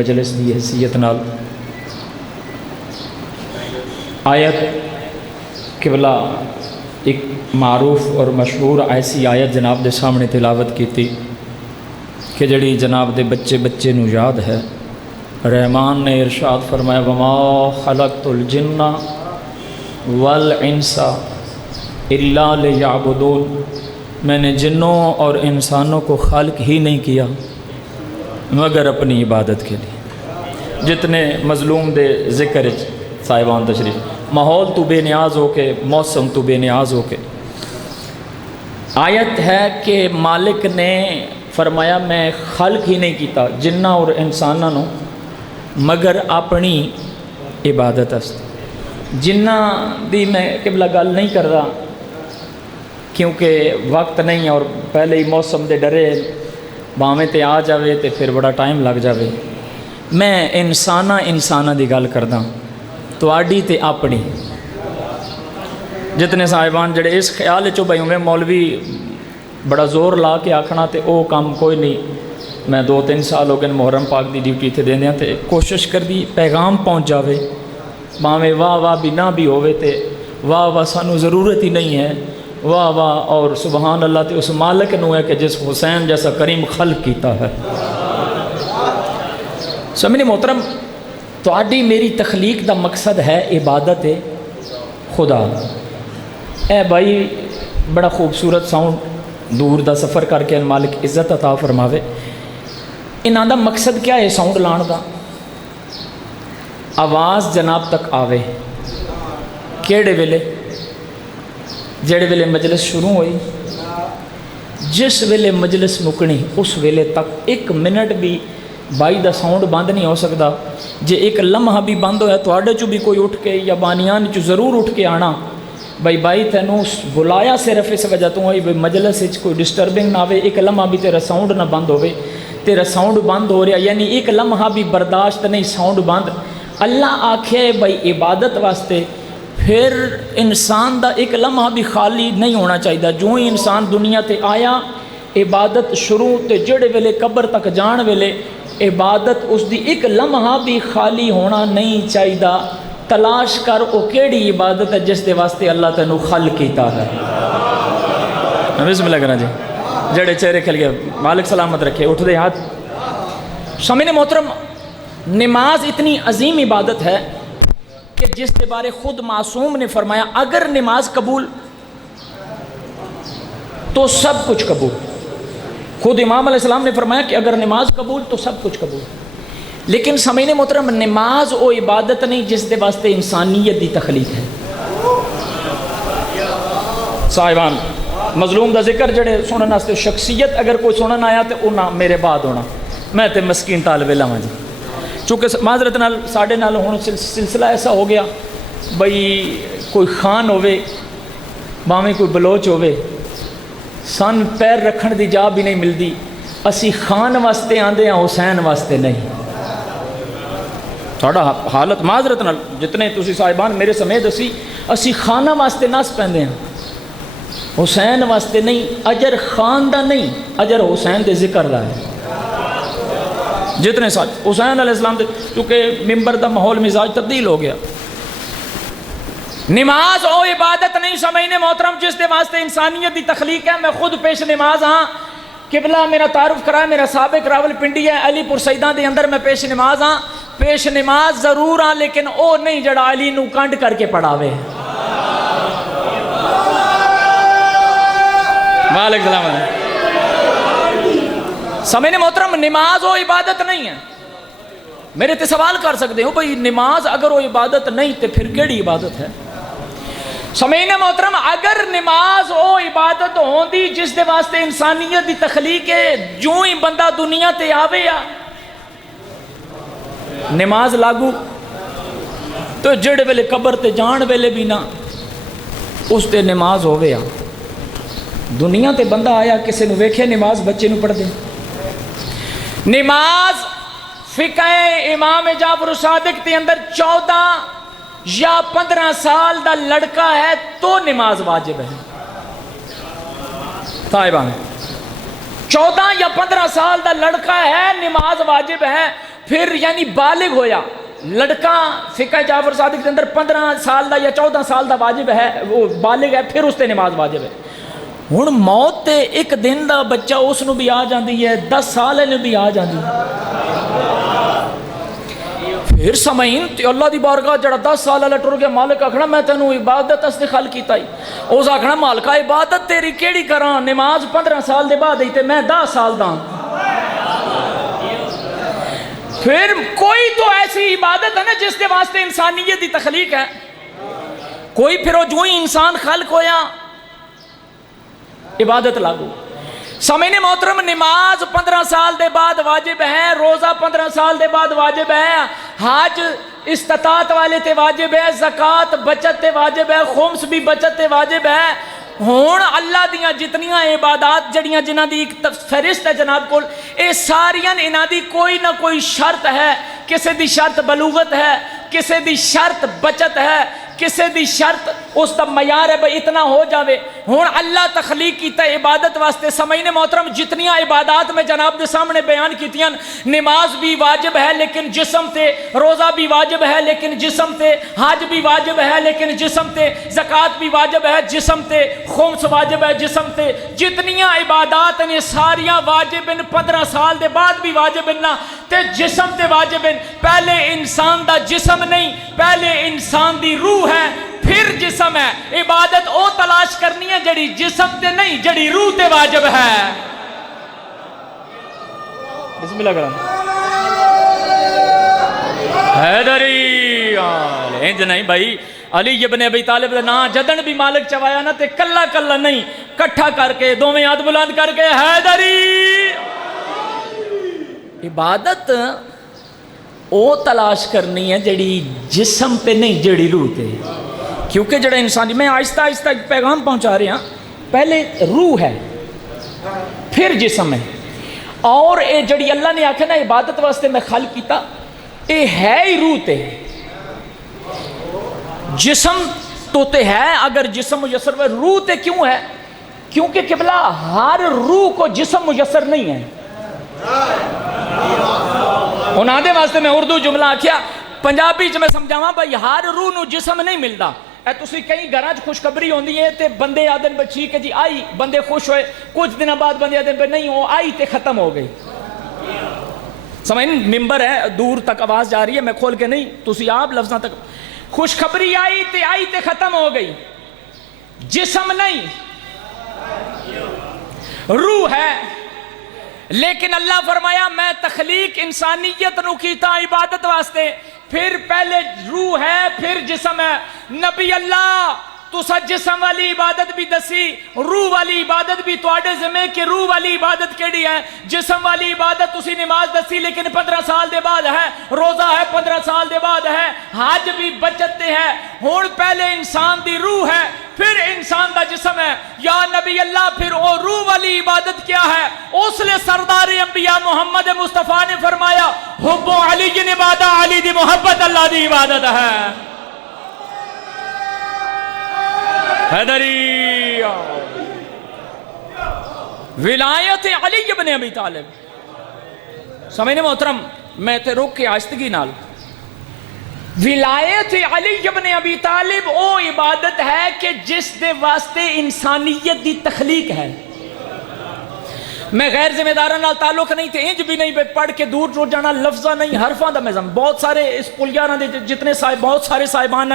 مجلس دی حیثیت نال آیت قبلہ ایک معروف اور مشہور ایسی آیت جناب دے سامنے تلاوت کی تھی کہ جڑی جناب دے بچے بچے نو یاد ہے۔ رحمان نے ارشاد فرمایا وما خلقت الجن والانس الا لیعبدون، میں نے جنوں اور انسانوں کو خالق ہی نہیں کیا مگر اپنی عبادت کے لیے۔ جتنے مظلوم دے ذکر صاحبان تشریف، ماحول تو بے نیاز ہو کے، موسم تو بے نیاز ہو کے، آیت ہے کہ مالک نے فرمایا میں خالق ہی نہیں کیتا جنہ اور انسانوں مگر اپنی عبادت است۔ جنہ دی میں قبلہ گل نہیں کر رہا کیونکہ وقت نہیں اور پہلے ہی موسم دے ڈرے باویں تے آ جاوے تے پھر بڑا ٹائم لگ جاوے۔ میں انسانہ دی گل کردا تواڈی تے اپنی۔ جتنے صاحبان جڑے اس خیال چو بھائی میں مولوی بڑا زور لا کے آکھنا تے او کام کوئی نہیں، میں 2-3 سال ہو گئے محرم پاک دی ڈیوٹی تے دیندیاں تے کوشش کر دی پیغام پہنچ جاوے، باویں واہ واہ بھی نہ بھی ہوئے تے واہ واہ سانو ضرورت ہی نہیں ہے، واہ واہ اور سبحان اللہ تے اس مالک نو ہے کہ جس حسین جیسا کریم خلق کیتا ہے۔ سامعین محترم، تواڈی میری تخلیق دا مقصد ہے عبادت خدا۔ اے بھائی بڑا خوبصورت ساؤنڈ دور دا سفر کر کے مالک عزت عطا فرماوے۔ انہاں دا مقصد کیا ہے ساؤنڈ لان دا؟ آواز جناب تک آوے کیڑے ویلے؟ جڑے ویلے مجلس شروع ہوئی، جس ویلے مجلس مکنی اس ویلے تک 1 منٹ بھی بائی دا ساؤنڈ بند نہیں ہو سکتا۔ جے 1 لمحہ بھی بند ہویا تو چو بھی کوئی اٹھ کے یا بانیان چو ضرور اٹھ کے آنا بائی تینوں بلایا صرف اس وجہ تو ہوئی بھائی مجلس کوئی ڈسٹربنگ نہ ہوئے، 1 لمحہ بھی تیرا ساؤنڈ نہ بند ہوئے، تیرا ساؤنڈ بند ہو رہا یعنی 1 لمحہ بھی برداشت نہیں، ساؤنڈ بند۔ اللہ آکھے بھائی عبادت واسطے پھر انسان دا 1 لمحہ بھی خالی نہیں ہونا چاہیے۔ جو ہی انسان دنیا تے آیا عبادت شروع تے جڑے ویلے قبر تک جان ویلے عبادت اس دی 1 لمحہ بھی خالی ہونا نہیں چاہیے۔ تلاش کر او کیڑی عبادت ہے جس دے واسطے اللہ تینوں خلق کیتا ہے۔ بسم اللہ کرنا جی، جڑے چہرے کھل گئے مالک سلامت رکھے، اٹھ دے ہاتھ۔ سامعین محترم، نماز اتنی عظیم عبادت ہے کہ جس کے بارے خود معصوم نے فرمایا اگر نماز قبول تو سب کچھ قبول۔ خود امام علیہ السلام نے فرمایا کہ اگر نماز قبول تو سب کچھ قبول۔ لیکن سامعین محترم، نماز او عبادت نہیں جس دے واسطے انسانیت دی تخلیق ہے۔ صاحبان مظلوم دا ذکر جڑے سنن واسطے شخصیت اگر کوئی سنن آیا تو وہ نہ میرے بعد ہونا، میں تے مسکین طالب علم ہاں جی۔ چونکہ معذرت نال ساڈے نال ہن سلسلہ ایسا ہو گیا بھئی کوئی خان ہوے باویں کوئی بلوچ ہوے سن پیر رکھن دی جا بھی نہیں ملدی، اسی خان واسطے آندے ہیں حسین واسطے نہیں۔ ساڈا حالت معذرت نال جتنے تسی صاحبان میرے سمیت اسی خانہ واسطے نس پیندے ہیں، حسین واسطے نہیں۔ اجر خان دا نہیں، اجر حسین دے ذکر دا ہے۔ جتنے ساتھ حسین علیہ السلام دے چونکہ ممبر دا ماحول مزاج تبدیل ہو گیا۔ نماز او عبادت نہیں سمجھنے محترم جس دے واسطے انسانیت دی تخلیق ہے۔ میں خود پیش نماز ہاں، قبلہ میرا تعارف کرا، میرا سابق راول پنڈی ہے، علی پور سیداں دے اندر میں پیش نماز ہاں۔ پیش نماز ضرور ہاں لیکن او نہیں جڑا علی نو کنڈ کر کے پڑھاوے۔ مالک سلامت سمجھنے محترم، نماز وہ عبادت نہیں ہے۔ میرے تے سوال کر سکتے ہو بھئی نماز اگر وہ عبادت نہیں تو پھر کیڑی عبادت ہے؟ سمجھنے محترم، اگر نماز وہ عبادت ہوندی جس دے واسطے انسانیت دی تخلیق ہے، جو ہی بندہ دنیا تے آوے یا نماز لاگو تو جڑے ویلے قبر تے جان ویلے بھی نہ اس تے نماز ہووے یا دنیا تے بندہ آیا کسے نو ویکھے نماز بچے نو پڑھ دے۔ نماز فقہ امام جعفر صادق تے اندر 14 یا 15 سال دا لڑکا ہے تو نماز واجب ہے۔ صاحبان 14 یا 15 سال دا لڑکا ہے نماز واجب ہے، پھر یعنی بالغ ہویا لڑکا فقہ جعفر صادق کے اندر 15 سال دا یا 14 سال دا واجب ہے، وہ بالغ ہے، پھر اس تے نماز واجب ہے۔ ہن موت تے ایک دن دا بچہ اس نو بھی آ جاندی ہے، 10 سال نو بھی آ جاندی ہے۔ پھر سمعین تے اللہ دی بارگاہ جڑا 10 سال والا ٹر گیا، مالک آکھنا میں تینوں عبادت استے خل کیتا ہی، اس آکھنا مالکا عبادت تیری کیڑی کراں، نماز 15 سال دے بعد ہی تے میں 10 سال دا۔ پھر کوئی تو ایسی عبادت ہے نا جس کے واسطے انسانیت دی تخلیق ہے، کوئی پھر جو ہی انسان خلق ہویا عبادت لاگو۔ سامعین محترم، نماز 15 سال دے بعد واجب ہے، روزہ 15 سال دے بعد واجب ہے، حج استطاعت والے تے واجب ہے، زکوٰۃ بچت تے واجب ہے، خمس بھی بچت تے واجب ہے۔ ہون اللہ دیاں جتنیاں عبادات جڑیاں جنہاں دی ایک فہرست ہے جناب کول، اے ساریاں انہاں دی کوئی نہ کوئی شرط ہے، کسے دی شرط بلوغت ہے، کسے دی شرط بچت ہے، کسے دی شرط اس دا معیار ہے بھئی اتنا ہو جاوے۔ ہون اللہ تخلیق کیتا ہے عبادت واسطے۔ سمعین محترم، جتنیاں عبادات میں جناب دے سامنے بیان کیتیاں، نماز بھی واجب ہے لیکن جسم تے، روزہ بھی واجب ہے لیکن جسم تے، حج بھی واجب ہے لیکن جسم تے، زکوٰۃ بھی واجب ہے جسم تے، خمس واجب ہے جسم تے، جتنیاں عبادات نے ساریاں واجب ہیں، 15 سال دے بعد بھی واجب ہیں نا تے جسم تے واجب ہیں۔ پہلے انسان دا جسم نہیں، پہلے انسان دی روح ہے، پھر جسم ہے۔ عبادت او تلاش کرنی ہے جڑی جسم تے نہیں، جڑی روح تے واجب ہے۔ بسم اللہ کرام۔ حیدری انج نہیں بھائی، علی ابن ابی طالب دا نام جدن بھی مالک چوایا نا تے کلا کلا نہیں، کٹھا کر کے دوویں ہاتھ بلند کر کے حیدری۔ عبادت او تلاش کرنی ہے جڑی جسم تے نہیں، جڑی روح تے، کیونکہ جڑا انسان، میں آہستہ آہستہ پیغام پہنچا رہے ہیں، پہلے روح ہے پھر جسم ہے، اور اے جڑی اللہ نے آکھے نا عبادت واسطے میں خلق کیتا، اے ہے ہی روح تے، جسم تو تے ہے، اگر جسم میسر ہے، روح تے کیوں ہے؟ کیونکہ قبلہ ہر روح کو جسم میسر نہیں ہے۔ انہاں دے واسطے میں اردو جملہ آکھیا، پنجابی چ میں سمجھاواں بھائی ہر روح نو جسم نہیں ملدا۔ اے تسی کئی گھراں چ خوشخبری ہوندی ہے تے بندے آدن بچی کہ جی آئی، بندے خوش ہوئے، کچھ دنوں بعد بندے آدن پہ نہیں ہو آئی تے ختم ہو گئی۔ سمجھیں ممبر ہے، دور تک آواز جا رہی ہے، میں کھول کے نہیں، تسی آپ لفظاں تک، خوشخبری آئی تے ختم ہو گئی، جسم نہیں روح ہے۔ لیکن اللہ فرمایا میں تخلیق انسانیت نو کیتا عبادت واسطے، پھر پہلے روح ہے پھر جسم ہے۔ نبی اللہ تسا جسم والی عبادت بھی دسی، روح والی عبادت بھی تواڈے ذمہ کہ روح والی عبادت کیڑی ہے۔ جسم والی عبادت تسی نماز دسی لیکن 15 سال دے بعد ہے، روزہ ہے 15 سال دے بعد ہے، حج بھی بچت ہے۔ ہن پہلے انسان دی روح ہے پھر انسان دا جسم ہے۔ یا نبی اللہ پھر او روح والی عبادت کیا ہے؟ اس لئے سردار انبیاء محمد مصطفیٰ نے فرمایا حب علی عبادت، علی دی محبت اللہ دی عبادت ہے۔ حیدری ولایت علی ابن ابی طالب۔ سمجھنے محترم، میں تے روک کے آہستگی نال، ولایت علی ابن ابی طالب او عبادت ہے کہ جس دے واسطے انسانیت دی تخلیق ہے۔ میں غیر ذمہ داراں نال تعلق نہیں تے انج بھی نہیں پڑھ کے دور ٹر جانا، لفظاں نہیں حرفاں دا میں بہت سارے اس پلیاں دے جتنے بہت سارے صاحبان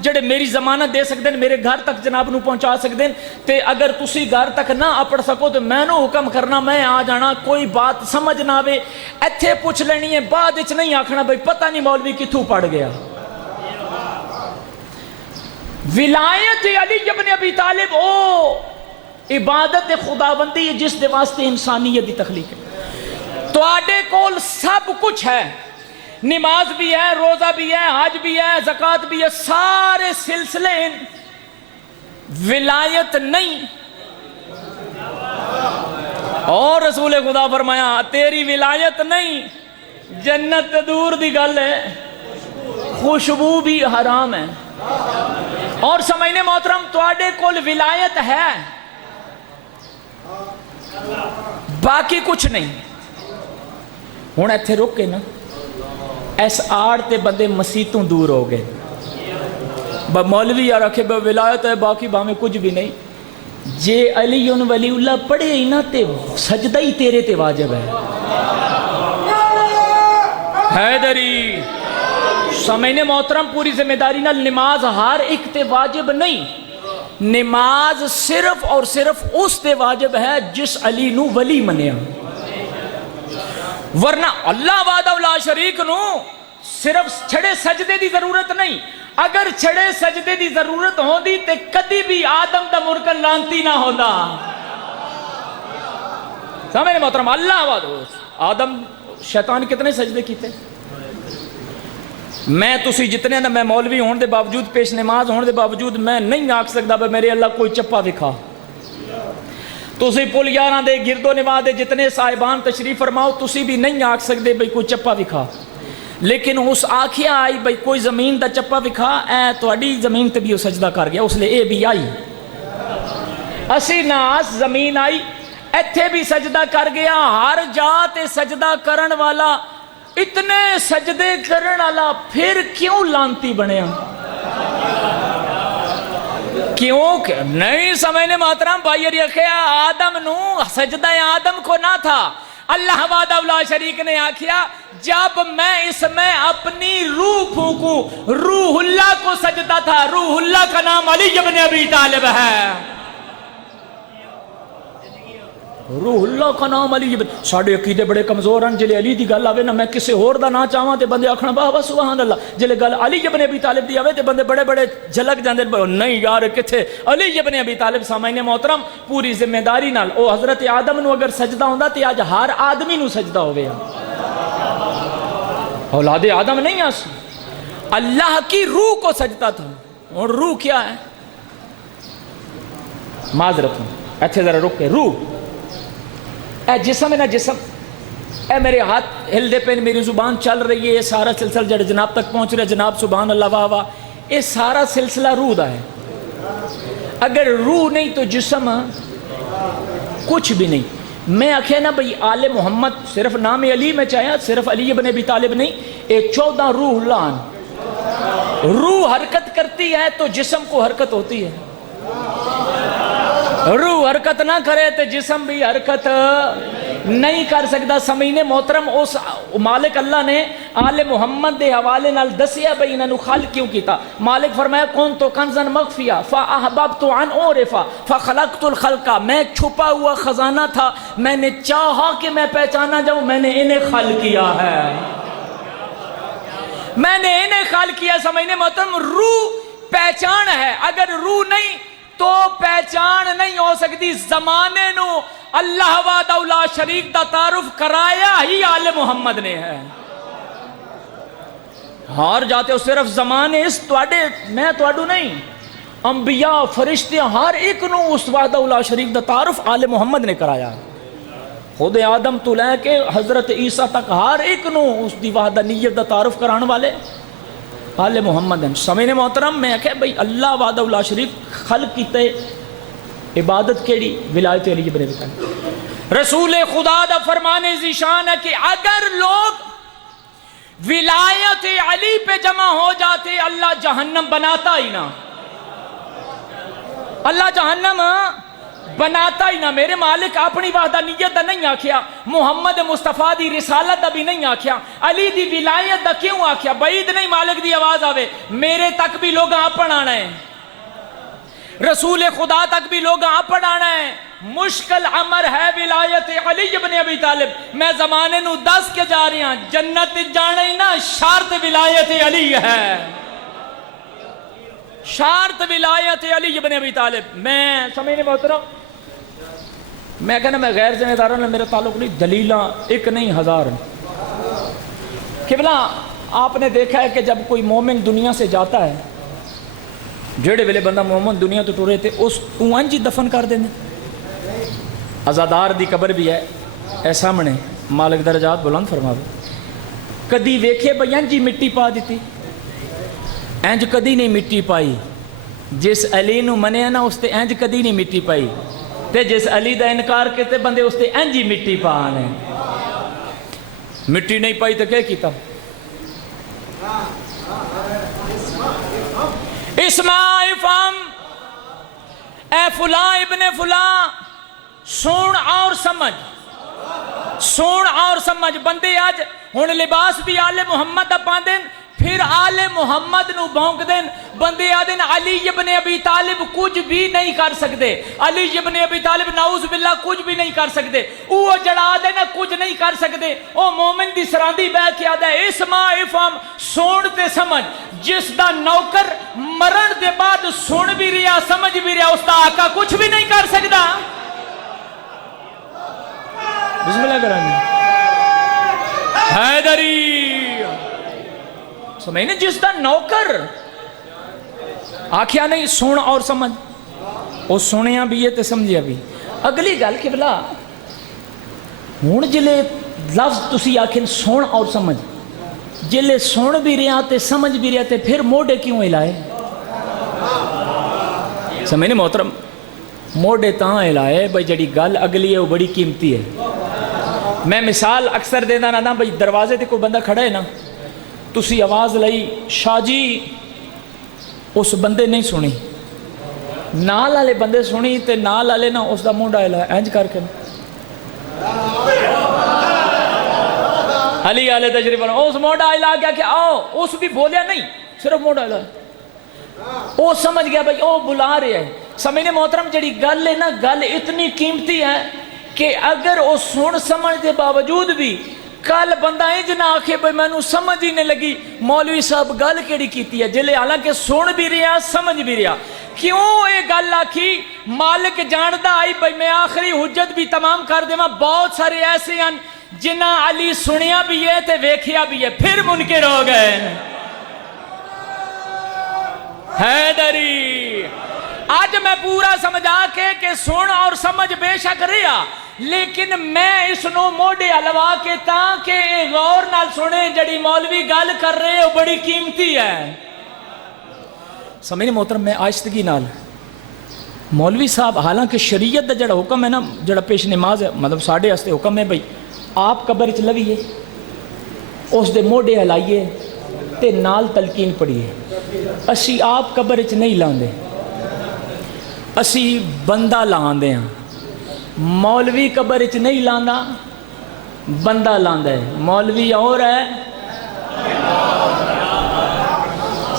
جڑے میری ضمانت دے سکتے ہیں، میرے گھر تک جناب نو پہنچا سکتے ہیں، تے اگر تسی گھر تک نہ اپڑ سکو تو میں نو حکم کرنا، میں آ جانا، کوئی بات سمجھ نہ آوے ایتھے پوچھ لینی ہے، بعد وچ نہیں آکھنا بھئی پتہ نہیں مولوی کتھوں پڑھ گیا۔ ولایت علی ابن ابی طالب او عبادت خداوندی جس دے واسطے انسانیت دی تخلیق ہے۔ تو آڈے کول سب کچھ ہے، نماز بھی ہے، روزہ بھی ہے، حج بھی ہے، زکوٰۃ بھی ہے، سارے سلسلے ہیں، ولایت نہیں۔ اور رسول خدا فرمایا تیری ولایت نہیں، جنت دور دی گل ہے، خوشبو بھی حرام ہے۔ اور سمجھنے محترم تو آڈے کول ولایت ہے، باقی کچھ نہیں۔ ہوں ایتھے رک کے نا اس آڑ تے بندے مسیتوں دور ہو گئے. مولوی یار رکھے ولایت ہے باقی باہیں کچھ بھی نہیں. جے علی ولی اللہ پڑھے ہی نہ تے سجدہ ہی تیرے تے واجب ہے. حیدری سمجھنے محترم پوری ذمہ داری نال نماز ہر ایک تے واجب نہیں. نماز صرف اور صرف اس تے واجب ہے جس علی نو ولی منیا. ورنہ اللہ وحدہ لا شریک نو صرف چھڑے سجدے دی ضرورت نہیں. اگر چھڑے سجدے دی ضرورت ہوندی تے کدی بھی آدم دا مرکن لانتی نہ ہوندا. سمجھنے محترم اللہ وحدہ. آدم شیطان کتنے سجدے کیتے؟ میں تسی جتنے نا میں مولوی ہون دے باوجود پیش نماز ہون دے باوجود میں نہیں آکھ سکتا بے میرے اللہ کوئی چپا دکھا. تسی پل یاراں دے گرد و نواح دے جتنے صاحبان تشریف فرماؤ تسی بھی نہیں آکھ سکتے بھئی کوئی چپا دکھا. لیکن اس آکھیا آئی بھئی کوئی زمین دا چپا دکھا اے تواڈی زمین تے بھی وہ سجدہ کر گیا اس لئے اے بھی آئی. اسی ناس زمین آئی ایتھے بھی سجدہ کر گیا. ہر جا تے سجدہ کرن والا اتنے سجدے کرن والا پھر کیوں لانتی بنیا؟ کیوں کہ نہیں سمجھنے محترم بھائی آدم نو سجدہ آدم کو نہ تھا. اللہ وحدہ لا شریک نے آکھیا جب میں اس میں اپنی روح پھونکوں. روح اللہ کو سجدہ تھا. روح اللہ کا نام علی ابن ابی طالب ہے. روح اللہ کا نام علی ابن. ساڑھے عقیدے بڑے کمزور ہیں. جلے علی دی گل آوے نا میں کسے اور دا نہ چاہواں تے بندے آکھنا واہ واہ سبحان اللہ. جلے گل علی ابن ابی طالب دی آوے تے بندے بڑے بڑے جھلک جاندے نہیں یار کتھے علی ابن ابی طالب. سامعین محترم پوری ذمہ داری نال او حضرت آدم نو اگر سجدہ ہوندا تے اج ہر آدمی نو سجدہ ہوے. اولاد آدم نہیں آسی اللہ کی روح کو سجدہ تھا. اور روح کیا ہے؟ معذرت ہوں ایتھے ذرا رک کے. روح اے جسم ہے نا جسم. اے میرے ہاتھ ہل دے پہ میری زبان چل رہی ہے. یہ سارا سلسلہ جڑے جناب تک پہنچ رہا ہے جناب سبحان اللہ واہ واہ. یہ سارا سلسلہ روح دا ہے. اگر روح نہیں تو جسم کچھ بھی نہیں. میں آکھے نا بھئی آل محمد صرف نام علی میں چاہیا صرف علی ابن ابی طالب نہیں. ایک 14 روح اللہ. روح حرکت کرتی ہے تو جسم کو حرکت ہوتی ہے. روح حرکت نہ کرے تو جسم بھی حرکت نہیں کر سکتا. سمجھنے محترم اس مالک اللہ نے آل محمد دے حوالے نال دسیا بھئی انہوں خلق کیوں کیتا. مالک فرمایا کون تو کنزن مخفیہ فاحببت عن عرفا فخلقت الخلقہ. میں چھپا ہوا خزانہ تھا میں نے چاہا کہ میں پہچانا جاؤں میں نے انہیں خلق کیا ہے. میں نے انہیں خلق کیا. سمجھنے محترم روح پہچان ہے. اگر روح نہیں تو پہچان نہیں ہو سکتی. زمانے نو اللہ وحدہ لا شریک دا تعارف کرایا ہی آل محمد نے ہے. ہار جاتے ہو صرف زمانے اس توڑے میں توڑو نہیں. انبیاء فرشتے ہر ایک نو اس وحدہ لا شریک دا تعارف آل محمد نے کرایا. خود آدم تو لے کے حضرت عیسیٰ تک ہر ایک نو اس دی وحدہ نیت دا تعارف کران والے آل محمد ہیں. سمجھنے محترم میں کہ بھئی اللہ وحدہ لا شریک خلق کیتے عبادت کیڑی ولایت علی ابن ابی طالب. رسول خدا دا فرمانے ذیشان ہے کہ اگر لوگ ولایت علی پہ جمع ہو جاتے اللہ جہنم بناتا ہی نہ. اللہ جہنم بناتا ہی نہ. میرے مالک اپنی وحدانیت دا نہیں آکھیا. محمد مصطفیٰ دی رسالت دا بھی نہیں آکھیا. علی دی ولایت دا کیوں آکھیا؟ بعید نہیں مالک دی آواز آوے میرے تک بھی لوگ اپن آنا ہے. رسول خدا تک بھی لوگ اپن آنا ہے. مشکل امر ہے ولایت علی ابن ابی طالب. میں زمانے نو دس کے جا رہی ہاں جنت جانے ہی نا شرط ولایت علی ہے. شرط ولایت علی ابن ابی طالب. میں سمجھنے محترم میں کہنا میں غیر ذمہ داروں نے میرا تعلق نہیں. دلیلاں ایک نہیں ہزار. قبلہ آپ نے دیکھا ہے کہ جب کوئی مومن دنیا سے جاتا ہے جڑے ویلے بندہ مومن دنیا تو ٹورے تھے اس انج دفن کر دیں. عزادار دی قبر بھی ہے اے سامنے مالک درجات بلند فرماوے. کدی ویکھے بھئی انج مٹی پا دیتی؟ انج کدی نہیں مٹی پائی. جس علی نو منیا نا اس تے انج کدی نہیں مٹی پائی تے جس علی دا انکار کیتے بندے اس تے انج ہی مٹی پانے. مٹی نہیں پائی تو کیا کیتا؟ اسمع افہم اے فلاں ابن فلاں، سن اور سمجھ، سن اور سمجھ۔ بندے آج ہن لباس بھی آل محمد دا پاندن، پھر آل محمد نو بھونک دین۔ بندے آدن علی ابن ابی طالب کچھ بھی نہیں کر سکتے، علی ابن ابی طالب نعوذ باللہ کچھ بھی نہیں کر سکتے، وہ جڑا آدھے نا کچھ نہیں کر سکتے، وہ مومن دی سراندی بہ کے آدھا ہے اسمع افہم، سن تے سمجھ۔ جس دا نوکر مرن دے بعد سن بھی رہا سمجھ بھی رہا، اس دا آقا کچھ بھی نہیں کر سکتا۔ بسم اللہ کرانی حیدری سمجھنے، جس دا نوکر آکھیا نہیں سن اور سمجھ، وہ سنیا بھی ہے تے سمجھیا بھی۔ اگلی گل کہ بلا ہون جلے لفظ تسی آکھیں سن اور سمجھ، جلے سن بھی رہا تے سمجھ بھی رہا تے پھر موڑے کیوں ہلائے؟ سمجھنے محترم، موڑے تاں ہلائے بھئی جڑی گل اگلی ہے وہ بڑی قیمتی ہے۔ میں مثال اکثر دینا نہ بھئی دروازے تے کوئی بندہ کھڑا ہے نا، تسی آواز لئی شاہ جی، اس بندے نہیں سنی، نال والے بندے سنی تے نال والے نا اس دا موڑا ہلا اینج کر کے علی آلے تجربہ اس موڑا ہلا گیا کہ آؤ، اس بھی بولیا نہیں، صرف موڑا ہلا، وہ سمجھ گیا بھئی وہ بلا رہے ہیں۔ سمجھنے محترم، جڑی گل ہے نا، گل اتنی قیمتی ہے کہ اگر وہ سن سمجھ دے باوجود بھی کل بندہ انج نہ آکھے بھئی میں نو سمجھ ہی نہیں لگی، مولوی صاحب گل کیڑی کیتی ہے، جلے حالانکہ سن بھی رہا سمجھ بھی رہا۔ کیوں یہ گل آکھی؟ مالک جاندہ آئی بھئی میں آخری حجت بھی تمام کر دے، بہت سارے ایسے ہیں جنہ علی سنیا بھی ہے تے ویکھیا بھی ہے پھر منکر ہو گئے۔ حیدری آج میں پورا سمجھا کے کہ سن اور سمجھ بے شک رہا، لیکن میں اس نو موڑے علوا کے تاکہ غور نال سنے جڑی مولوی گل کر رہے ہو بڑی قیمتی ہے۔ سمجھنے محترم، میں آہستگی نال مولوی صاحب حالانکہ شریعت دا جڑا حکم ہے نا، جڑا پیش نماز ہے، مطلب ساڑھے ہستے حکم ہے بھئی آپ قبر چ لویے، اس دے موڑے ہلائیے تے نال تلقین پڑھیے۔ اسی آپ قبر چ نہیں لاندے، اسی بندہ لاندے ہیں۔ مولوی قبر چ نہیں لاندا، بندہ لاندا ہے۔ مولوی اور ہے،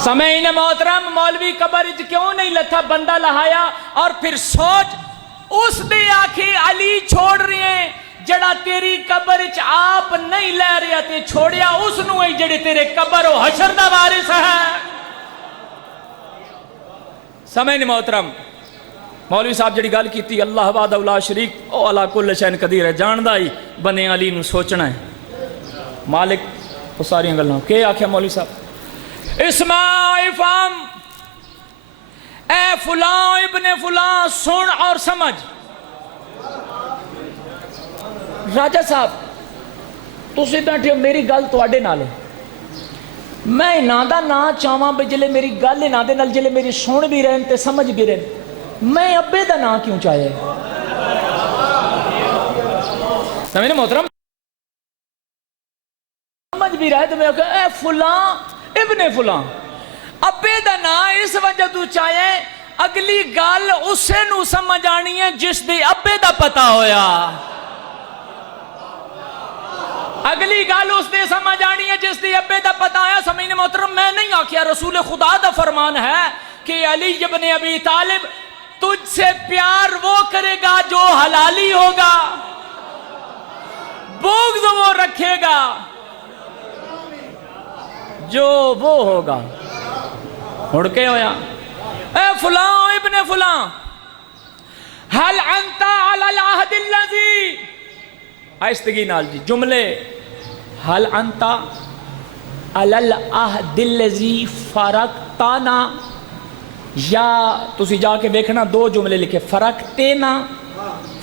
سمعین محترم، مولوی قبر چ کیوں نہیں لتھا، بندہ لہایا۔ اور پھر سوچ، اس دے آکھے علی چھوڑ رہے ہیں جڑا تیری قبر چ آپ نہیں لے رہا تے چھوڑیا اس نو ہی جڑے تیرے قبر و حشر دا وارث ہے۔ سمعین محترم، مولوی صاحب جڑی گل کیتی اللہ وحدہ لا شریک او علی کل شیء قدیر ہے، جاندا ہی بندے علی نو سوچنا ہے، مالک وہ ساری گلاں کہ آکھیا مولوی صاحب اسمع افہم اے فلاں ابن فلاں، سن اور سمجھ۔ راجہ صاحب تسی بیٹھے ہو، میری گل تواڈے نال ہے، میں نا دا نا چاہواں بھئی جلے میری گل نا دے نال جلے میری سن بھی رہن تے سمجھ بھی رہن، میں ابے دا نا کیوں چاہے؟ سمجھنے محترم، سمجھ بھی رہے تو میں کہا اے فلاں ابن فلاں، ابے دا نا اس وجہ تو چاہے اگلی گل اسے نو سمجھ آنی ہے جس دے ابے دا پتا ہویا، اگلی گل اس دے سمجھ آنی ہے جس دے ابے دا پتا آیا۔ سمجھنے محترم، میں نہیں آکھیا، رسول خدا دا فرمان ہے کہ علی ابن ابی طالب تجھ سے پیار وہ کرے گا جو حلالی ہوگا، بغض وہ رکھے گا جو وہ ہوگا۔ اڑ کے ہویا اے فلاں ابن فلاں، حل انت علی العہد الذی، آہستگی نال جی جملے، حل انت علی العہد الذی فرقتنا، یا تسی جا کے دیکھنا دو جملے لکھے، فرقتنا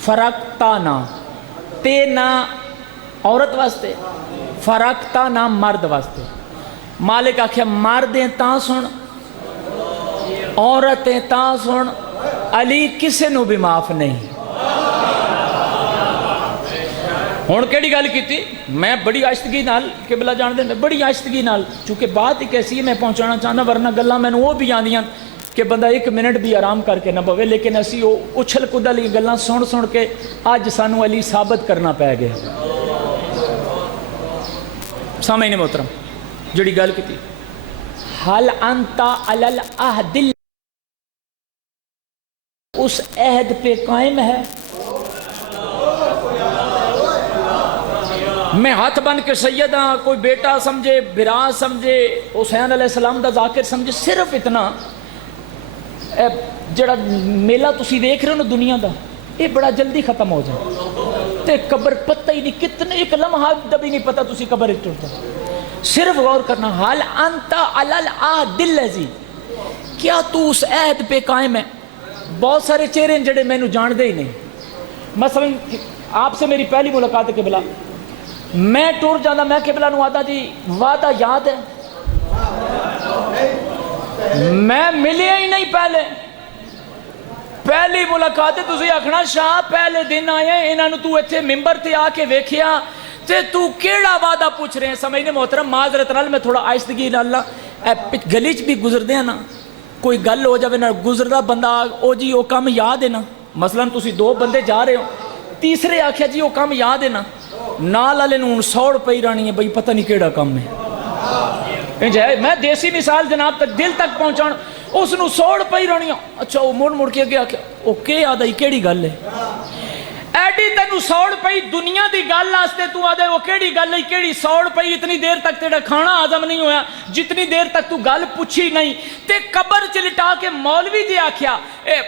فرقتنا، تینا عورت واسطے، فرقتنا مرد واسطے۔ مالک آکھیا مردیں تاں سن، عورتیں تاں سن، علی کسے نو بھی معاف نہیں۔ ہوں کہڑی گل کی میں بڑی آہستگی نال قبلہ جان دے میں بڑی آہستگی نال چونکہ بات ایک ایسی ہے میں پہنچانا چاہنا ورنہ گلاں مینوں وہ بھی آندیاں کہ بندہ ایک منٹ بھی آرام کر کے نہ پوے لیکن اسی وہ اچھل کود والی گلاں سن کے اج سانو علی ثابت کرنا پی گیا سامعین محترم جڑی گل کی حل انت علی العہد اس عہد پہ قائم ہے میں ہاتھ بن کے سید ہاں کوئی بیٹا سمجھے برا سمجھے حسین علیہ السلام دا ذاکر سمجھے صرف اتنا جڑا میلہ تسی دیکھ رہے ہو نا دنیا دا یہ بڑا جلدی ختم ہو جائے تے قبر پتہ ہی نہیں کتنے ایک لمحہ دا بھی نہیں پتہ تسی قبر ٹرتا صرف غور کرنا حال انت علی العہد الذی کیا تو اس عہد پہ قائم ہے بہت سارے چہرے ہیں جڑے میں نو جان دے ہی نہیں مثلا آپ سے میری پہلی ملاقات قبلہ میں ٹور جانا میں قبلہ نو آتا جی وعدہ یاد ہے میں ملیا ہی نہیں پہلی ملاقات تسی آکھنا شاہ پہلے دن آئے انہاں نو تو ایتھے ممبر تے آ کے ویکھیا تے تو کیڑا وعدہ پوچھ رہے ہیں سمجھنے محترم معذرت نال میں تھوڑا آہستگی نال گلی چ بھی گزردے ہیں نا کوئی گل ہو جاوے نا گزردا بندہ او جی او کام یاد ہے نا مثلا تسی دو بندے جا رہے ہو تیسرے آکھیا جی او کام یاد ہے نا نال والے نوں سوڑ پئی رانی ہے بھئی پتہ نہیں کیڑا کام ہے میں دیسی مثال جناب تک دل تک پہنچان اس نو سوڑ پئی رانی اچھا وہ مڑ کے گیا او کے یاد آئی کیڑی گل ہے ایڈی تینو سوڑ پئی دنیا دی گل واسطے تو آدھے وہ کیڑی گل ہے کیڑی سوڑ پئی اتنی دیر تک تیرا کھانا ہضم نہیں ہویا جتنی دیر تک تو گل پوچھی نہیں تے قبر چ لٹا کے مولوی جی آکھیا اے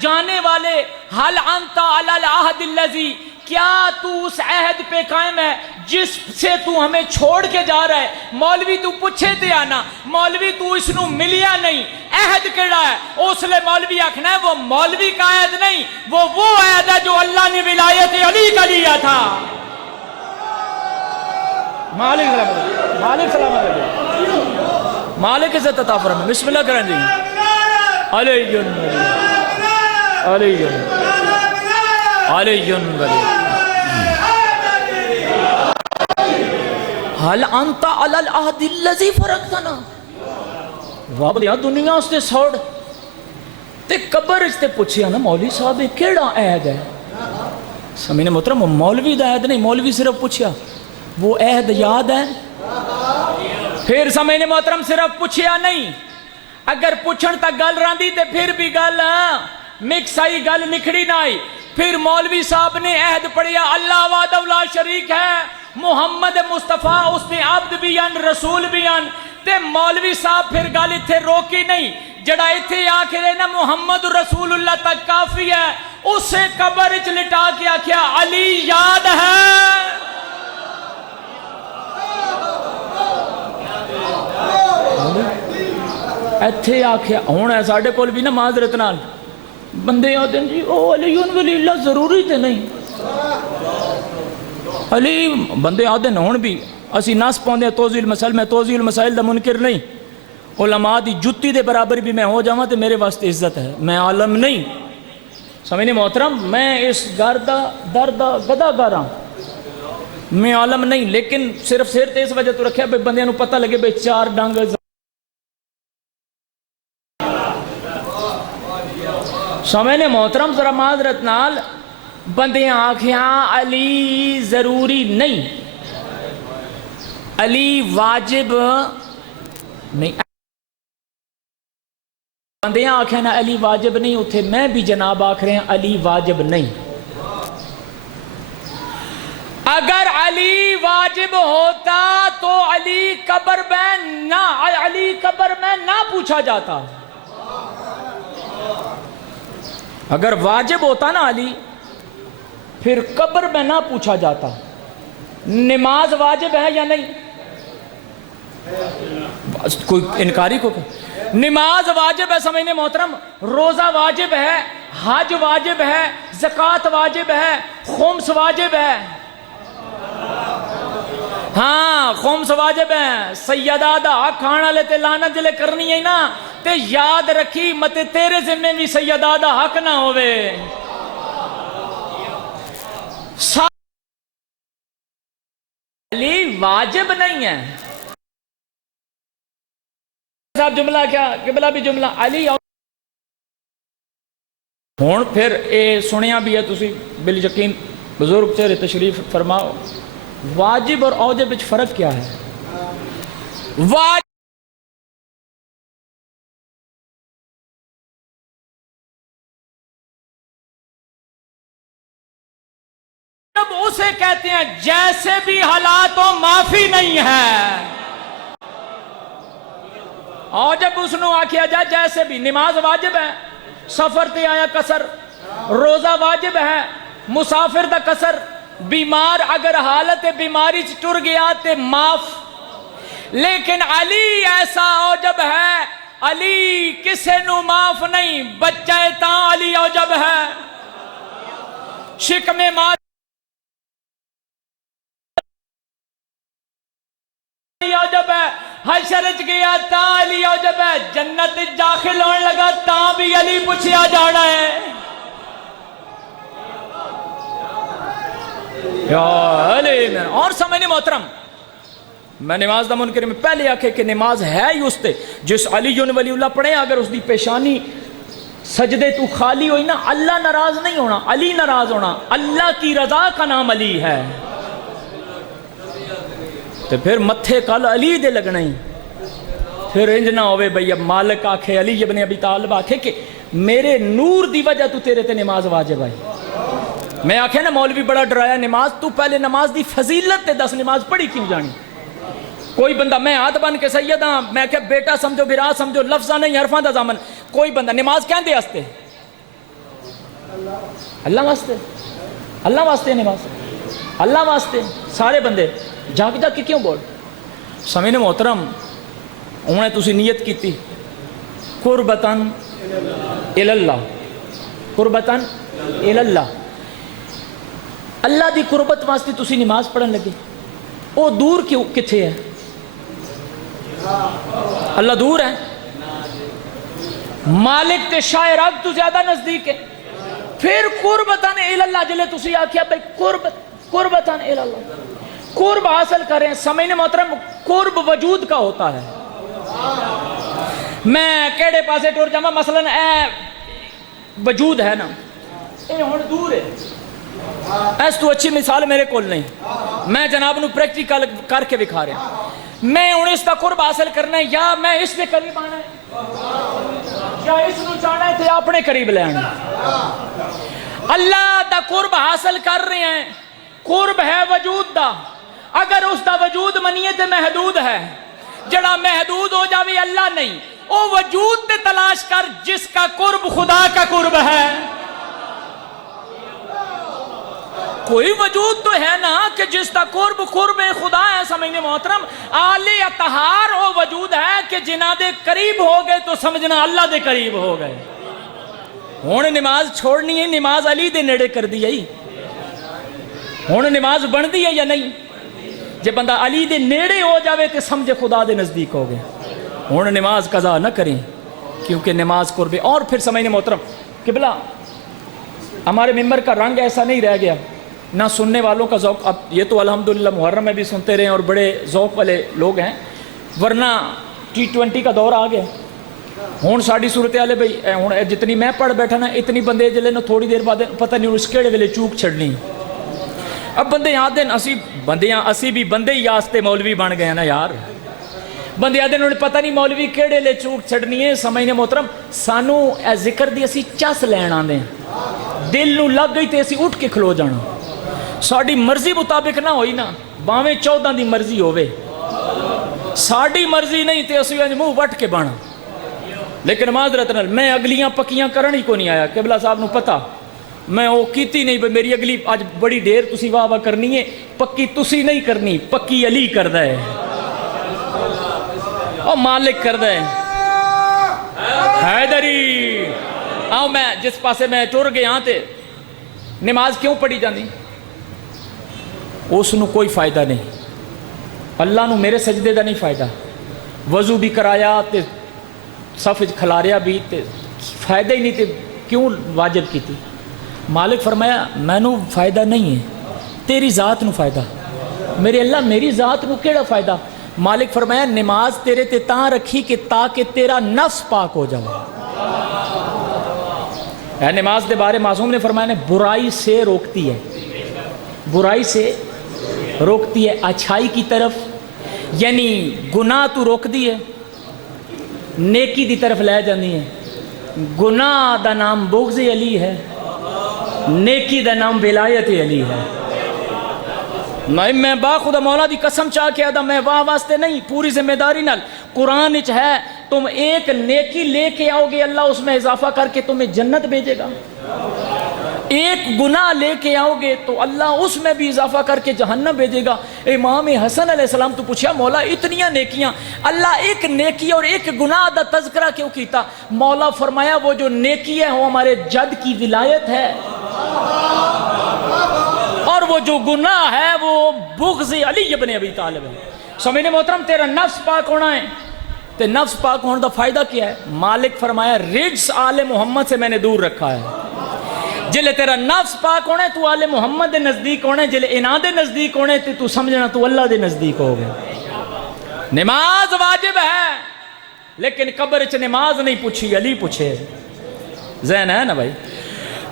جانے والے حل انت علی العہد الذی کیا تو اس عہد پہ قائم ہے جس سے تو ہمیں چھوڑ کے جا رہا ہے مولوی تو پوچھے تے آنا مولوی تو اس نو ملیا نہیں عہد کیڑا ہے اس لئے مولوی آکھنا ہے وہ مولوی کا عہد نہیں وہ عہد ہے جو اللہ نے ولایت علی کا لیا تھا مالک سلامت مالک عزت عطا فرمائے بسم اللہ کریں جی علیہ حل انت علی العہد الذی فرقتنا رب دیا دنیا اس تے سوڑ تے قبر اس تے پوچھیا نا مولوی صاحب کیڑا عہد ہے سمجھنے محترم مولوی دا عہد نہیں مولوی صرف پوچھیا وہ عہد یاد ہے پھر سمجھنے محترم صرف پوچھیا نہیں اگر پوچھن تک گل راندی تے پھر بھی گل مکس آئی گل نکھڑی نہ آئی پھر مولوی صاحب نے عہد پڑھیا اللہ وحدہ لا شریک ہے محمد مصطفیٰ اس نے عبد بھی ان رسول بھی ان تے مولوی صاحب پھر گل اتھے روکی نہیں جڑا اتھے آخر نا محمد رسول اللہ تک کافی ہے اسے قبر چ لٹا کے آکھیا علی یاد ہے ایتھے آکھیا ہوں ہے ساڑھے کول بھی نا معذرت نال بندے آتے ہیں جی او علی ولی اللہ ضروری تے نہیں علی بندے آتے ہیں ہون بھی اسی ناس پاؤندے توضیح المسائل میں توضیح المسائل دا منکر نہیں علماء دی جتی دے برابر بھی میں ہو جاواں تے میرے واسطے عزت ہے میں عالم نہیں سمجھنے محترم میں اس گردہ دردہ گدہ گاراں میں عالم نہیں لیکن صرف سیر تے اس وجہ تو رکھیا بھئی بندیاں نو پتہ لگے بھئی چار ڈانگ سمجھنے محترم ذرا معذرت نال بندیاں آکھیاں علی ضروری نہیں علی واجب نہیں بندیاں آکھیاں نا علی واجب نہیں اتھے میں بھی جناب آکھ رہے ہیں علی واجب نہیں اگر علی واجب ہوتا تو علی قبر میں نہ پوچھا جاتا اگر واجب ہوتا نا علی پھر قبر میں نہ پوچھا جاتا نماز واجب ہے یا نہیں کوئی انکاری کو نماز واجب ہے سمجھنے محترم روزہ واجب ہے حج واجب ہے زکوٰۃ واجب ہے خمس واجب ہے ہاں خمس واجب ہے سیدہ دا حق کھانا لے تے لعنت جلے کرنی ہے نا تے یاد رکھی مت تیرے ذمہ بھی سیدہ دا حق نہ ہوئے علی واجب نہیں ہے صاحب جملہ کیا قبلہ بھی جملہ علی ہون پھر اے سنیا بھی ہے تسی بال یقین بزرگ چہرے تشریف فرماؤ واجب اور اوجب وچ فرق کیا ہے واجب اسے کہتے ہیں جیسے بھی حالات ہو معافی نہیں ہے اور جب اس نو آکھیا جائے جیسے بھی نماز واجب ہے سفر تے آیا قصر روزہ واجب ہے مسافر دا قصر بیمار اگر حالت بیماری چ ٹر گیا تے معاف لیکن علی ایسا اوجب ہے علی کسے نو معاف نہیں بچہ تا علی اوجب ہے شکم ماں اوجب ہے حشرچ گیا تا علی اوجب ہے جنت داخل ہونے لگا تا بھی علی پوچھیا جانا ہے یا علی اور سمجھنے محترم میں نماز دا منکر میں پہلے آکھے کہ نماز ہے ہی اس تے جس علی ولی اللہ پڑھے اگر اس دی پیشانی سجدے تو خالی ہوئی نا اللہ ناراض نہیں ہونا علی ناراض ہونا اللہ کی رضا کا نام علی ہے تو پھر متھے کل علی دے لگنا ہی پھر انج نہ ہوئے بھئی اب مالک آکھے علی ابن ابی طالب آکھے کہ میرے نور دی وجہ تو تیرے تے نماز واجب آئی میں آکھے نا مولوی بڑا ڈرایا نماز تو پہلے نماز دی فضیلت تے 10 نماز پڑھی کیوں جانی کوئی بندہ میں ہاتھ بن کے سید ہاں میں کہ بیٹا سمجھو برا سمجھو لفظہ نہیں حرفاں دا زامن کوئی بندہ نماز کہن دے ہستے اللہ واسطے نماز اللہ واسطے سارے بندے جاگ جا کے کیوں بول سمجھنے محترم انہیں تسی نیت کی تھی قربتاً الاللہ قربتاً الاللہ اللہ دی قربت واسطے تسی نماز پڑھن لگے او دور کیوں کتھے ہے اللہ دور ہے مالک تے شاعر اب تو زیادہ نزدیک ہے پھر قربتاً الاللہ جلے تسی آکھیا بھئی قربتاً الاللہ قرب حاصل کریں سمجھنے محترم قرب وجود کا ہوتا ہے میں کیڑے پاسے ٹور جاما مثلا اے وجود ہے نا اے ہون دور ہے ایس تو اچھی مثال میرے کول نہیں میں جناب نو پریکٹیکل کر کے دکھا رہے ہیں میں ہوں اس کا قرب حاصل کرنا ہے یا میں اس کے قریب آنا ہے یا اس نو چاہنا ہے تے اپنے قریب لے آنا اللہ دا قرب حاصل کر رہے ہیں قرب ہے وجود دا اگر اس دا وجود منیے تے محدود ہے جڑا محدود ہو جاوی اللہ نہیں او وجود تے تلاش کر جس کا قرب خدا کا قرب ہے کوئی وجود تو ہے نا کہ جس کا قرب خدا ہے سمجھنے محترم آلی اتحار وہ وجود ہے کہ جنہ دے قریب ہو گئے تو سمجھنا اللہ دے قریب ہو گئے ہون نماز چھوڑنی ہے نماز علی دے نیڑے کر دی ہے ہون نماز بن دی ہے یا نہیں جب بندہ علی دے نیڑے ہو جاوے تے سمجھے خدا دے نزدیک ہو گئے ہون نماز قضا نہ کریں کیونکہ نماز قرب اور پھر سمجھنے محترم قبلہ ہمارے ممبر کا رنگ ایسا نہیں رہ گیا نہ سننے والوں کا ذوق اب یہ تو الحمدللہ محرم میں بھی سنتے رہے اور بڑے ذوق والے لوگ ہیں ورنہ T20 کا دور آ گیا ہون ساڑی صورتحال بھئی ہون جتنی میں پڑھ بیٹھا نا اتنی بندے جلے نا تھوڑی دیر بعد پتہ نہیں اس کیڑے ویلے چوک چھڑنی اب بندے یاد دیں اسی بھی بندے ہی آستے مولوی بن گئے نا یار بندے یاد دیں انہیں پتہ نہیں مولوی کیڑے لے چوک چھڑنی ہے سمجھنے محترم سانو اے ذکر دی اسی چس لین آن دیں دل نو لگ گئی تے اسی اٹھ کے کھلو جانا ساڑی مرضی مطابق نہ ہوئی نا باویں 14 دی مرضی ہوئے ساڑی مرضی نہیں تے اسی منہ وٹ کے بانا لیکن معذرت نال میں اگلیاں پکیاں کرن ہی کو نہیں آیا قبلہ صاحب نو پتا میں وہ کیتی نہیں میری اگلی آج بڑی دیر تسی واہ واہ کرنی ہے پکی تسی نہیں کرنی پکی علی کردہ ہے اور مالک کردہ ہے حیدری آؤ میں جس پاسے میں ٹور گئے ہاں تے نماز کیوں پڑھی جاندی اس نو کوئی فائدہ نہیں اللہ نو میرے سجدے دا نہیں فائدہ وضو بھی کرایا تے صفحہ کھلاریا بھی تے فائدہ ہی نہیں تے کیوں واجب کی تھی مالک فرمایا میں نو فائدہ نہیں ہے تیری ذات نو فائدہ میرے اللہ میری ذات نو کیڑا فائدہ؟ مالک فرمایا نماز تیرے تے تاں رکھی کہ تاکہ تیرا نفس پاک ہو جائے. اے نماز دے بارے معصوم نے فرمایا نے برائی سے روکتی ہے، برائی سے روکتی ہے اچھائی کی طرف، یعنی گناہ تو روک دی ہے نیکی دی طرف لے جانی ہے. گناہ دا نام بغض علی ہے، نیکی دا نام ولایت علی ہے. میں با خدا مولا دی قسم چاہ کے آدھا میں واہ واسطے نہیں، پوری ذمہ داری نال قرآن وچ ہے تم ایک نیکی لے کے آؤ گے اللہ اس میں اضافہ کر کے تمہیں جنت بھیجے گا، ایک گناہ لے کے آؤ گے تو اللہ اس میں بھی اضافہ کر کے جہنم بھیجے گا. امام حسن علیہ السلام تو پوچھا مولا اتنیاں نیکیاں، اللہ ایک نیکی اور ایک گناہ دا تذکرہ کیوں کیتا؟ مولا فرمایا وہ جو نیکی ہے وہ ہمارے جد کی ولایت ہے، اور وہ جو گناہ ہے وہ بغض علی ابن ابی طالب ہے. سمجھنے محترم تیرا نفس پاک ہونا ہے، تے نفس پاک ہونے دا فائدہ کیا ہے؟ مالک فرمایا رجس آل محمد سے میں نے دور رکھا ہے. جلے تیرا نفس پاک ہونا ہے تو آل محمد دے نزدیک ہونا ہے، جلے انہاں دے نزدیک ہونا ہے تو سمجھنا تو اللہ دے نزدیک ہو گئے. نماز واجب ہے لیکن قبر چ نماز نہیں پوچھی، علی پوچھے. ذہن ہے نا بھائی؟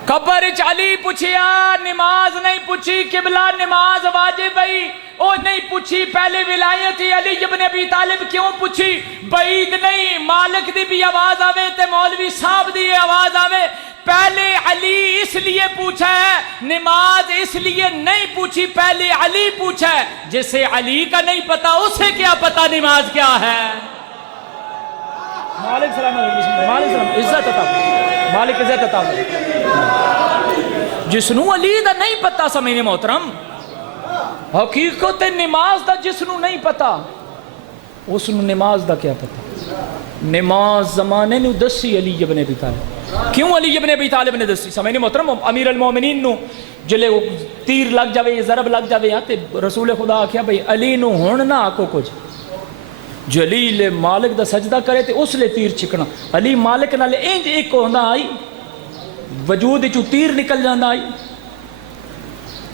قبر چ علی پوچھیا، نماز نہیں پوچھی. قبلہ نماز واجب ہے او نہیں پوچھی. پہلے ولایت علی ابن ابی طالب کیوں پوچھی؟ بعید نہیں مالک دی بھی آواز آوے تے مولوی صاحب دی آواز آوے. پہلے علی اس لیے پوچھا ہے، نماز اس لیے نہیں پوچھی. پہلے علی پوچھا ہے، جسے علی کا نہیں پتا اسے کیا پتا نماز کیا ہے. مالک سلام مالک سلام عزت عطا مالک عزت عطا. جسنو علی دا نہیں پتا سمجھنے محترم، حقیقت نماز دا جسنو نہیں پتا اس نو نماز دا کیا پتا. نماز زمانے نو دسی علی ابن ابی طالب. کیوں علی ابن ابی طالب نے دسی؟ سمجھنے محترم امیر المومنین نو جلے تیر لگ جاوے ضرب لگ جاوے تے رسول خدا آکھیا بھئی علی نو ہن نہ آکو کچھ. جو علی لے مالک دا سجدہ کرے تے اس لے تیر چکنا. علی مالک نال انج ایک ہوندا آئی وجود چو تیر نکل جاندا آئی.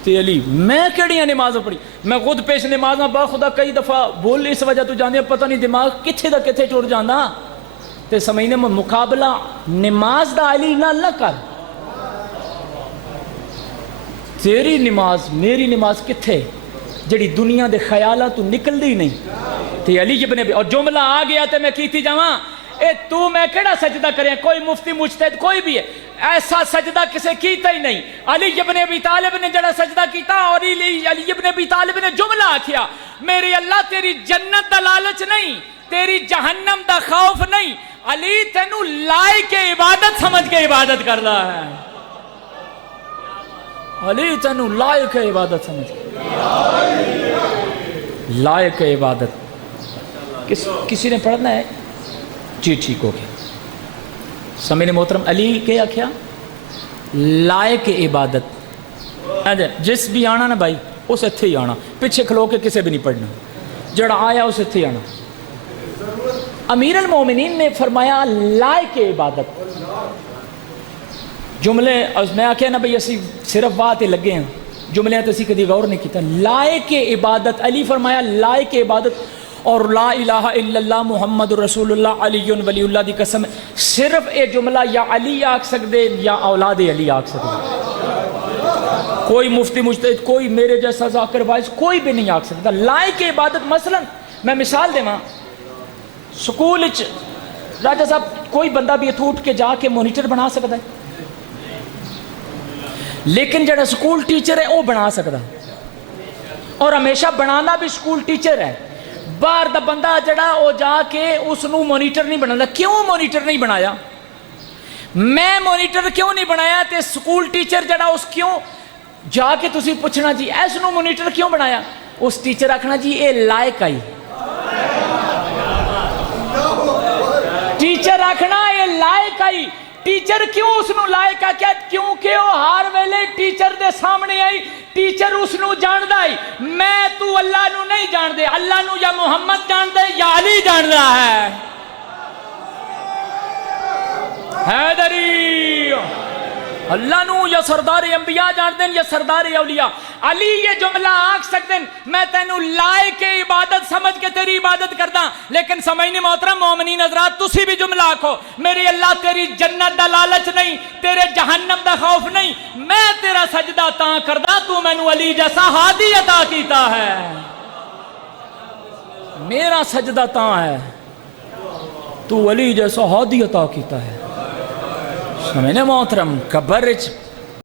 تے علی میں کیڑیاں نمازاں پڑھی؟ میں خود پیش نمازاں با خدا کئی دفعہ بول اس وجہ تو جاندے پتہ نہیں دماغ کتھے دا کتھے ٹر جاندا. تے سمجھنے میں مقابلہ نماز دا علی نال نہ کر. تیری نماز میری نماز کتھے جڑی دنیا دے خیالہ تو نکل دی نہیں. تے علی ابن ابی اور جملہ آ گیا تے میں کیتی جاواں اے تو میں کیڑا سجدہ کریں؟ کوئی مفتی مجتہد کوئی بھی ہے ایسا سجدہ کسے کیتا ہی نہیں. علی ابن ابی طالب نے جڑا سجدہ کیتا اور علی ابن ابی طالب نے جملہ آکھیا میرے اللہ تیری جنت دا لالچ نہیں، تیری جہنم دا خوف نہیں، علی تینو لائق عبادت سمجھ کے عبادت کر رہا ہے. علی تینو لائق عبادت سمجھ کے لائق عبادت. کسی نے پڑھنا ہے؟ جی ٹھیک ہو گیا. سمجھنے محترم علی کے آکھیا لائق عبادت. جس بھی آنا نا بھائی اس اتھے ہی آنا، پیچھے کھلو کے کسے بھی نہیں پڑھنا، جڑا آیا اس اتھے ہی آنا. امیر المومنین نے فرمایا لائق عبادت. جملے میں آکھیا نا بھئی اسی صرف بات لگے ہیں، جملے تو اسی کدی غور نہیں کیتا. لائق عبادت علی فرمایا لائق عبادت. اور لا الہ الا اللہ محمد رسول اللہ علی ولی اللہ دی قسم صرف اے جملہ یا علی آکھ سکدے یا اولاد علی آکھ سکدے. کوئی مفتی مجتہد کوئی میرے جیسا ذاکر وائز کوئی بھی نہیں آکھ سکتا. لائق عبادت مثلا میں مثال دے ماں سکول راجہ صاحب کوئی بندہ بھی اتھو اٹھ کے جا کے مونیٹر بنا سکتا ہے، لیکن جڑا سکول ٹیچر ہے وہ بنا سکتا اور ہمیشہ بنانا بھی سکول ٹیچر ہے. باہر دا بندہ جڑا وہ جا کے اس نو مونیٹر نہیں بنانا. کیوں مونیٹر نہیں بنایا؟ میں مونیٹر کیوں نہیں بنایا تے سکول ٹیچر جڑا اس کیوں جا کے تسی پوچھنا جی ایس نو مونیٹر کیوں بنایا؟ اس ٹیچر آکھنا جی اے لائق آئی. ٹیچر آکھنا اے لائق آئی. ٹیچر کیوں اس نو لائق آ کیا؟ کیونکہ وہ ہر ویلے ٹیچر دے سامنے آئی، ٹیچر اس نو جان دائی. میں تو اللہ نو نہیں جان دے، اللہ نو یا محمد جان دے یا علی جان رہا ہے. حیدری اللہ نو یا سردار انبیاء جان دین یا سردار اولیاء علی یہ جملہ آکھ سکتے ہیں میں تینو لائے کے عبادت سمجھ کے تیری عبادت کردہ لیکن سمجھنی محترم مومنین حضرات تسی بھی جملہ آکھو میرے اللہ تیری جنت دا لالچ نہیں تیرے جہنم دا خوف نہیں میں تیرا سجدہ تاں کردہ تو میں نو علی جیسا ہادی عطا کیتا ہے میرا سجدہ تاں ہے تو علی جیسا ہادی عطا کیتا ہے سمجھنے محترم قبر